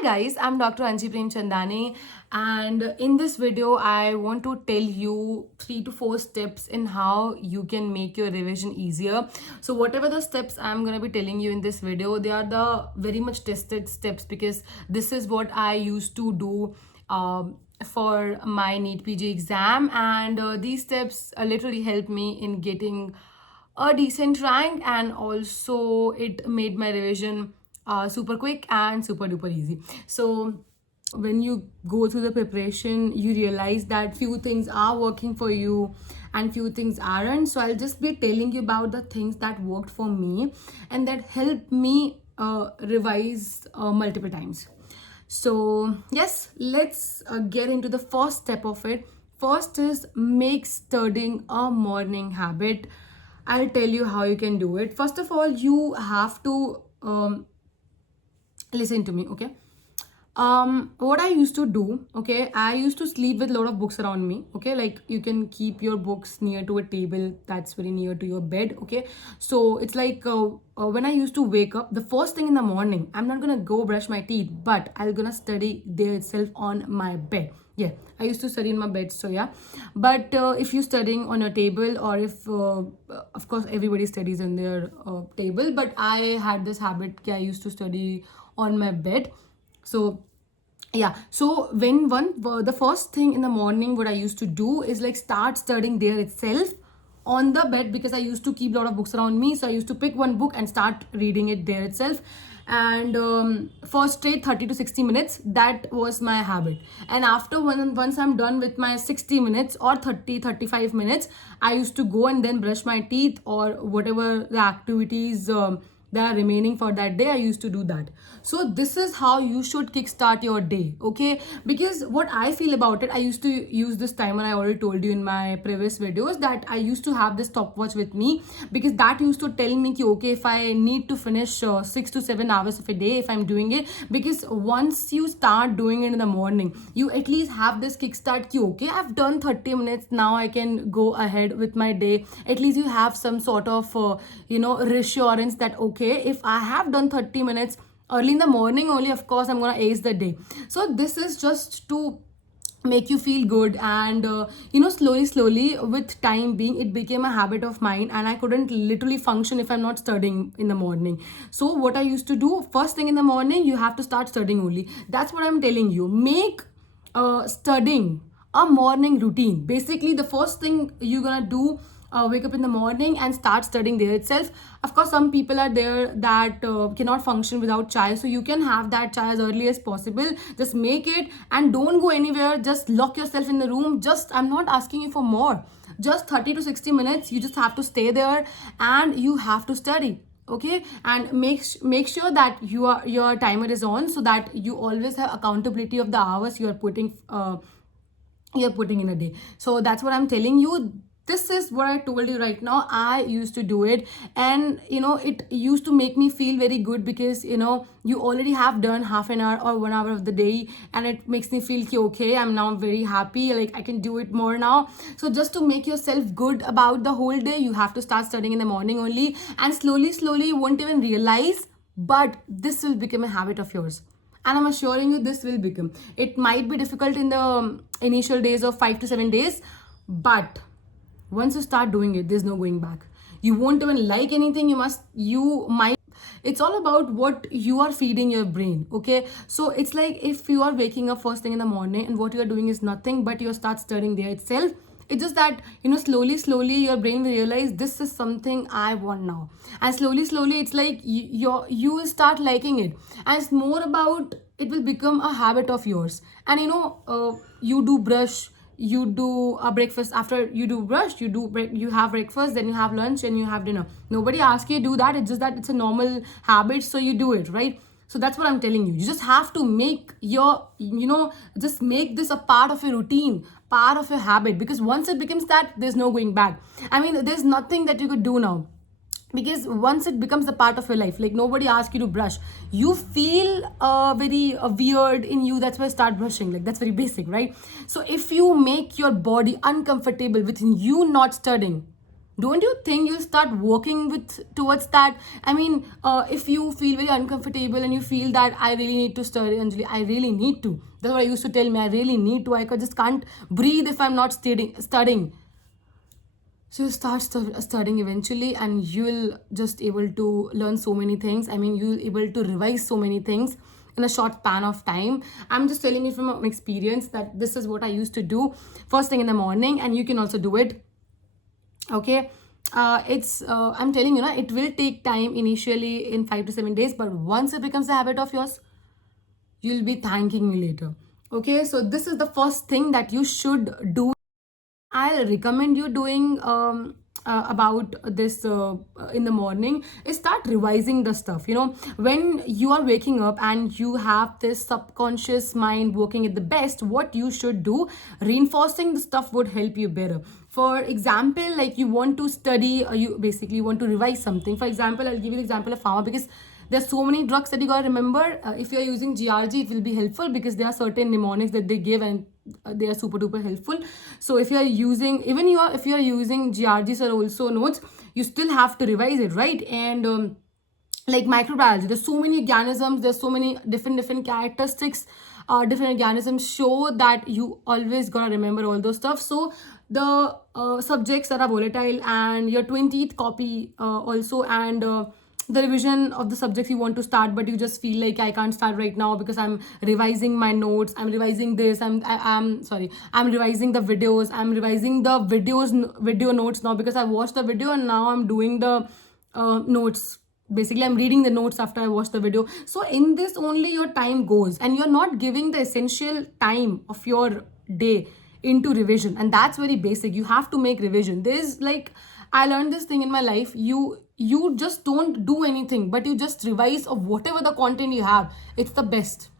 Hi guys, I'm Dr. Anji Premchandani, and in this video I want to tell you 3 to 4 steps in how you can make your revision easier. So whatever the steps I'm going to be telling you in this video, they are the very much tested steps because this is what I used to do for my NEET PG exam, and these steps literally helped me in getting a decent rank, and also it made my revision super quick and super duper easy. So when you go through the preparation, you realize that few things are working for you and few things aren't. So I'll just be telling you about the things that worked for me and that helped me revise multiple times. So yes, let's get into the first step of it. First is make studying a morning habit. I'll tell you how you can do it. First of all, you have to listen to me, okay? What I used to do, okay, I used to sleep with a lot of books around me, okay? Like you can keep your books near to a table that's very near to your bed, okay? So it's like when I used to wake up, the first thing in the morning, I'm not gonna go brush my teeth, but I'm gonna study there itself on my bed. Yeah, I used to study in my bed, so yeah. But if you're studying on a table, or if of course everybody studies on their table, but I had this habit, I used to study on my bed. So yeah, so when the first thing in the morning what I used to do is like start studying there itself on the bed, because I used to keep a lot of books around me. So I used to pick one book and start reading it there itself, and for straight 30 to 60 minutes, that was my habit. And after once I'm done with my 60 minutes or 35 minutes, I used to go and then brush my teeth or whatever the activities that are remaining for that day. I used to do that. So this is how you should kickstart your day, okay? Because what I feel about it, I used to use this timer. I already told you in my previous videos that I used to have this stopwatch with me, because that used to tell me ki, okay, if I need to finish 6 to 7 hours of a day, if I'm doing it. Because once you start doing it in the morning, you at least have this kickstart ki, okay, I've done 30 minutes, now I can go ahead with my day. At least you have some sort of reassurance that okay, if I have done 30 minutes early in the morning only, of course I'm gonna ace the day. So this is just to make you feel good, and slowly with time being, it became a habit of mine, and I couldn't literally function if I'm not studying in the morning. So what I used to do, first thing in the morning, you have to start studying only. That's what I'm telling you. Make studying a morning routine. Basically, the first thing you're gonna do, wake up in the morning and start studying there itself. Of course, some people are there that cannot function without chai, so you can have that chai as early as possible. Just make it and don't go anywhere. Just lock yourself in the room. Just, I'm not asking you for more, just 30 to 60 minutes. You just have to stay there and you have to study, okay? And make sure that your timer is on, so that you always have accountability of the hours you're putting in a day. So that's what I'm telling you. This is what I told you right now. I used to do it, and it used to make me feel very good, because you already have done half an hour or 1 hour of the day, and it makes me feel okay, I'm now very happy, like I can do it more now. So just to make yourself good about the whole day, you have to start studying in the morning only, and slowly you won't even realize, but this will become a habit of yours. And I'm assuring you, this will become. It might be difficult in the initial days of 5 to 7 days, but once you start doing it, there's no going back. You won't even like anything. You might. It's all about what you are feeding your brain, okay? So it's like if you are waking up first thing in the morning and what you are doing is nothing, but you start studying there itself. It's just that slowly your brain will realize this is something I want now, and slowly it's like you will start liking it, and it's more about, it will become a habit of yours. And you do brush, you do a breakfast. After you do brush, you have breakfast, then you have lunch and you have dinner. Nobody asks you to do that. It's just that it's a normal habit, so you do it, right? So that's what I'm telling you. You just have to make just make this a part of your routine, part of your habit, because once it becomes that, there's no going back. I mean, there's nothing that you could do now, because once it becomes a part of your life, like nobody asks you to brush, you feel very weird in you. That's why start brushing. Like, that's very basic, right? So if you make your body uncomfortable with you not studying, don't you think you'll start working with towards that? I mean, if you feel very uncomfortable and you feel that I really need to study, Anjali, I really need to. That's what I used to tell me. I really need to. Just can't breathe if I'm not studying. So you start studying eventually, and you'll just able to learn so many things. I mean, you'll able to revise so many things in a short span of time. I'm just telling you from experience that this is what I used to do first thing in the morning, and you can also do it. Okay, it's I'm telling you, it will take time initially in 5 to 7 days, but once it becomes a habit of yours, you'll be thanking me later. Okay, so this is the first thing that you should do. I'll recommend you doing about this in the morning is start revising the stuff. When you are waking up and you have this subconscious mind working at the best, what you should do, reinforcing the stuff would help you better. For example, like you want to study, you basically want to revise something. For example, I'll give you the example of pharma, because there's so many drugs that you gotta remember. If you're using GRG, it will be helpful because there are certain mnemonics that they give, and they are super duper helpful. So if you are using, if you are using GRGs or also notes, you still have to revise it, right? And like microbiology, there's so many organisms, there's so many different characteristics, different organisms show that you always gotta remember all those stuff. So the subjects that are volatile, and your 20th copy also, and the revision of the subjects you want to start, but you just feel like I can't start right now because I'm revising my notes, I'm revising this, I'm revising the videos, I'm revising the video notes now because I watched the video and now I'm doing the notes. Basically, I'm reading the notes after I watch the video. So in this only your time goes, and you're not giving the essential time of your day into revision, and that's very basic. You have to make revision. There's like, I learned this thing in my life. You just don't do anything, but you just revise of whatever the content you have. It's the best.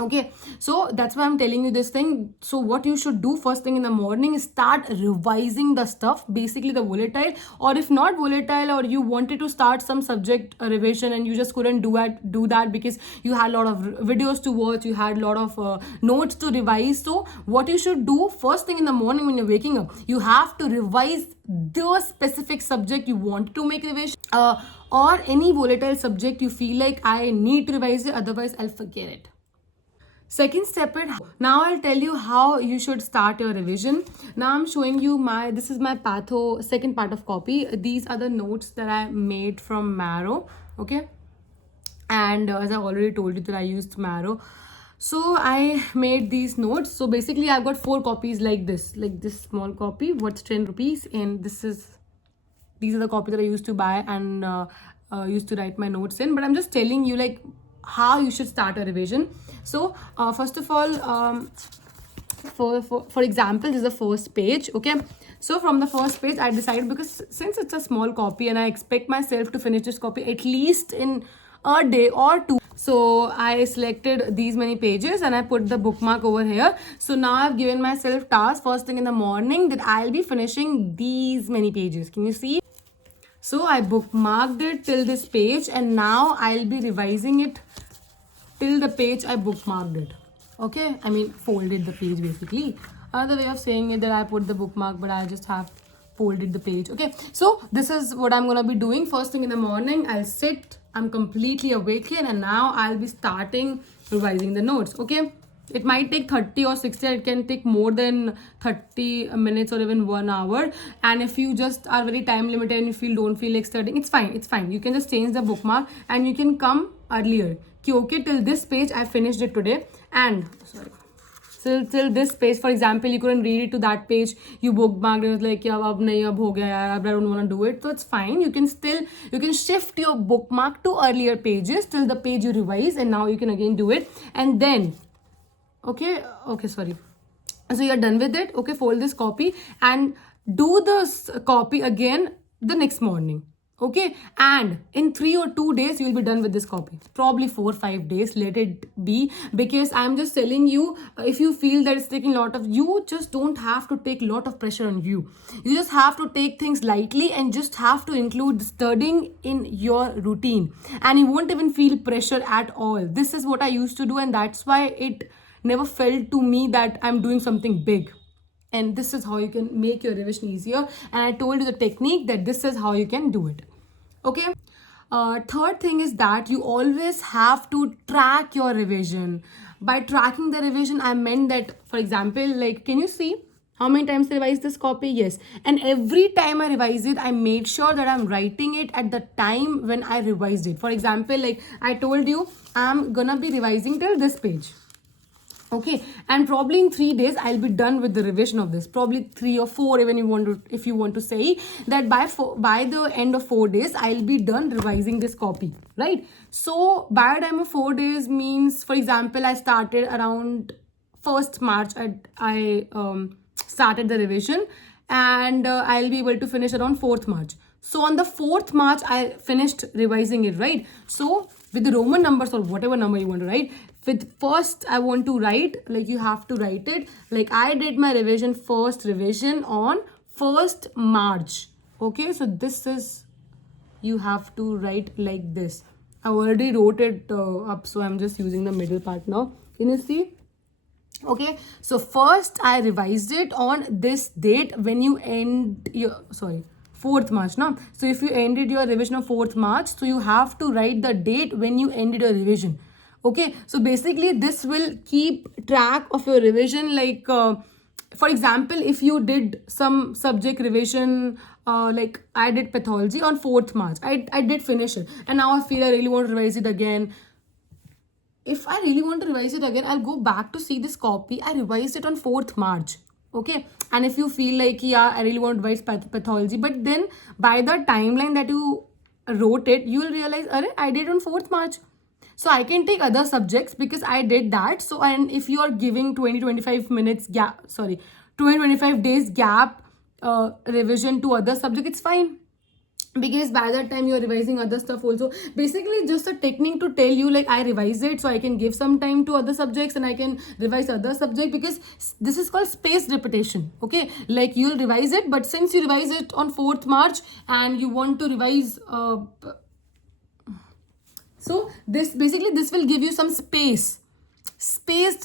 Okay, so that's why I'm telling you this thing. So what you should do first thing in the morning is start revising the stuff, basically the volatile, or if not volatile, or you wanted to start some subject revision and you just couldn't do that because you had a lot of videos to watch, you had a lot of notes to revise. So what you should do first thing in the morning when you're waking up, you have to revise the specific subject you want to make revision, or any volatile subject you feel like I need to revise it, otherwise I'll forget it. Second step it, now I'll tell you how you should start your revision. Now I'm showing you this is my patho second part of copy. These are the notes that I made from Marrow. Okay, and as I already told you that I used Marrow, so I made these notes. So basically I've got 4 copies like this small copy, what's 10 rupees, and these are the copies that I used to buy and used to write my notes in. But I'm just telling you like how you should start a revision. So first of all, for example, this is the first page. Okay, so from the first page I decided, because since it's a small copy and I expect myself to finish this copy at least in a day or two, so I selected these many pages and I put the bookmark over here. So now I've given myself task first thing in the morning that I'll be finishing these many pages. Can you see? So I bookmarked it till this page, and now I'll be revising it till the page I bookmarked it. Okay, I mean folded the page basically. Another way of saying it that I put the bookmark, but I just have folded the page. Okay, so this is what I'm gonna be doing first thing in the morning. I'll sit, I'm completely awake here, and now I'll be starting revising the notes. Okay, it might take 30 or 60, it can take more than 30 minutes or even 1 hour. And if you just are very time limited and if you don't feel like studying, it's fine. You can just change the bookmark and you can come earlier. Okay, till this page I finished it today, and till this page, for example, you couldn't read it to that page, you bookmarked and it was like, ab nahi, ab ho gaya yaar, I don't want to do it. So it's fine. You can shift your bookmark to earlier pages till the page you revise, and now you can again do it. And then okay, sorry, so you're done with it. Okay, fold this copy and do this copy again the next morning. Okay, and in 3 or 2 days you will be done with this copy, probably 4 or 5 days, let it be. Because I'm just telling you, if you feel that it's taking a lot of, you just don't have to take a lot of pressure on you. You just have to take things lightly and just have to include studying in your routine, and you won't even feel pressure at all. This is what I used to do, and that's why it never felt to me that I'm doing something big. and this is how you can make your revision easier. And I told you the technique, that this is how you can do it. Okay. Third thing is that you always have to track your revision. By tracking the revision, I meant that, for example, like, can you see how many times I revised this copy? Yes. And every time I revise it, I made sure that I'm writing it at the time when I revised it. For example, like I told you, I'm gonna be revising till this page. Okay, and probably in 3 days I'll be done with the revision of this. Probably 3 or 4, even you want to, if you want to say that by the end of 4 days I'll be done revising this copy, right? So by the time of 4 days means, for example, I started around 1st March. I started the revision, and I'll be able to finish around 4th March. So on the 4th March, I finished revising it, right? So with the Roman numbers or whatever number you want to write, with first I want to write, like you have to write it, like I did my revision, first revision on 1st March. Okay, so this is, you have to write like this. I already wrote it up, so I'm just using the middle part now. Can you see? Okay, so first I revised it on this date when you end your, sorry, 4th March now. So if you ended your revision on 4th March, so you have to write the date when you ended your revision. Okay, so basically this will keep track of your revision. Like for example, if you did some subject revision, like I did pathology on 4th March, I did finish it, and now I feel I really want to revise it again. If I really want to revise it again, I'll go back to see this copy. I revised it on 4th March. Okay, and if you feel like, yeah, I really want to revise pathology, but then by the timeline that you wrote it, you will realize, I did on 4th March. So I can take other subjects because I did that. So, and if you are giving 20-25 minutes gap, sorry, 20-25 days gap revision to other subject, it's fine, because by that time you're revising other stuff also. Basically just a technique to tell you, like, I revise it so I can give some time to other subjects and I can revise other subject, because this is called spaced repetition. Okay, like you'll revise it, but since you revise it on 4th March and you want to revise so this will give you some spaced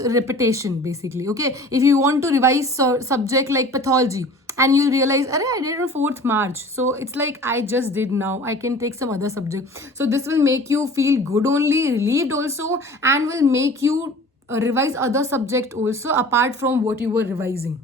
repetition basically. Okay, if you want to revise subject like pathology and you realize, I did it on 4th March, so it's like I just did, now I can take some other subject. So this will make you feel good only, relieved also, and will make you revise other subject also apart from what you were revising.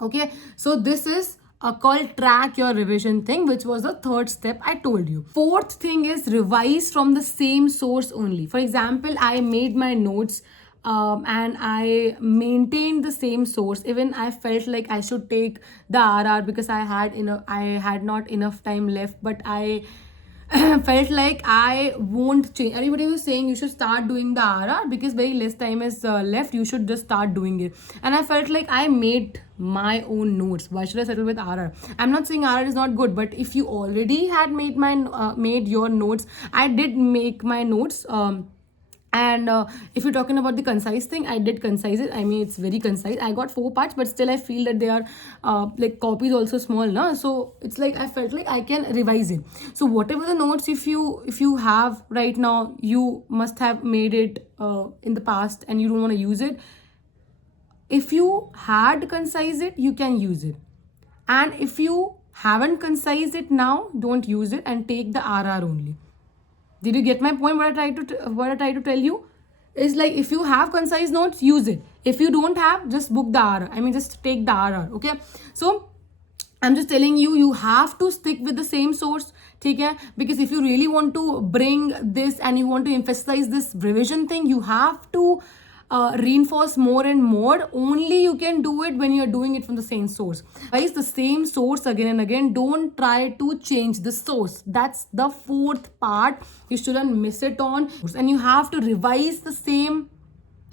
Okay, so this is called track your revision thing, which was the third step I told you. Fourth thing is revise from the same source only. For example, I made my notes and I maintained the same source. Even I felt like I should take the RR because I had not enough time left, but I felt like I won't change. Everybody was saying you should start doing the RR because very less time is left. You should just start doing it. And I felt like I made my own notes. Why should I settle with RR? I'm not saying RR is not good, but if you already had made your notes, I did make my notes. And if you're talking about the concise thing, I did concise it. I mean, it's very concise. I got 4 parts, but still I feel that they are like copies also small, no? So it's like I felt like I can revise it. So whatever the notes, if you have right now, you must have made it in the past and you don't want to use it. If you had concise it, you can use it. And if you haven't concise it now, don't use it and take the RR only. Did you get my point? What I try to tell you is, like, if you have concise notes, use it. If you don't have, just book the RR. I mean, just take the RR. Okay. So I'm just telling you, you have to stick with the same source. Okay? Because if you really want to bring this and you want to emphasize this revision thing, you have to reinforce more and more. Only you can do it when you're doing it from the same source. Guys, the same source again and again. Don't try to change the source. That's the fourth part. You shouldn't miss it on. And you have to revise the same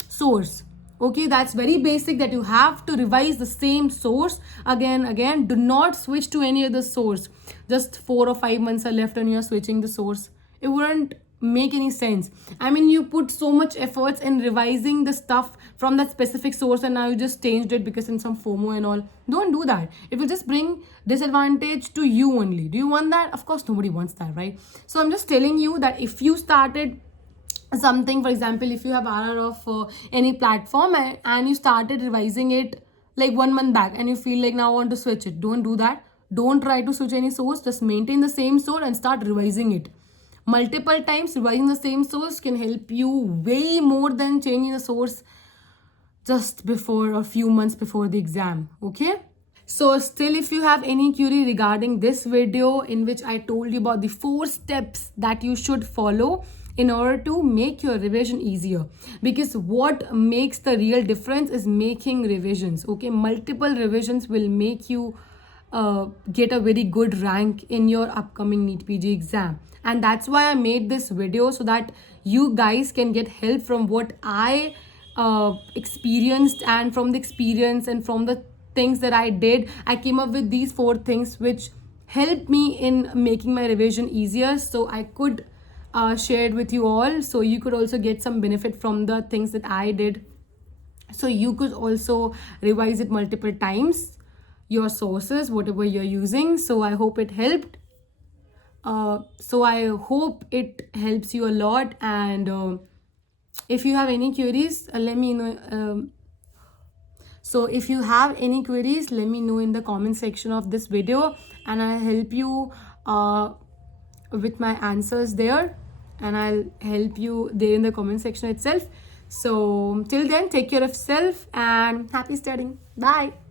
source. Okay, that's very basic, that you have to revise the same source again. Do not switch to any other source. Just 4 or 5 months are left and you're switching the source. It wouldn't make any sense. I mean, you put so much efforts in revising the stuff from that specific source and now you just changed it because in some FOMO and all. Don't do that. It will just bring disadvantage to you only. Do you want that? Of course, nobody wants that, right? So I'm just telling you that if you started something, for example, if you have RR of any platform and you started revising it like 1 month back and you feel like now I want to switch it, don't do that. Don't try to switch any source. Just maintain the same source and start revising it. Multiple times revising the same source can help you way more than changing the source just before or few months before the exam. Okay. So still, if you have any query regarding this video in which I told you about the 4 steps that you should follow in order to make your revision easier, because what makes the real difference is making revisions. Okay, multiple revisions will make you get a very good rank in your upcoming NEET PG exam. And that's why I made this video, so that you guys can get help from what I experienced, and from the experience and from the things that I did. I came up with these 4 things which helped me in making my revision easier, so I could share it with you all, so you could also get some benefit from the things that I did, so you could also revise it multiple times, your sources, whatever you're using. So I hope it helped. So I hope it helps you a lot. And if you have any queries, let me know. So if you have any queries, let me know in the comment section of this video, and I'll help you with my answers there, and I'll help you there in the comment section itself. So till then, take care of yourself and happy studying. Bye.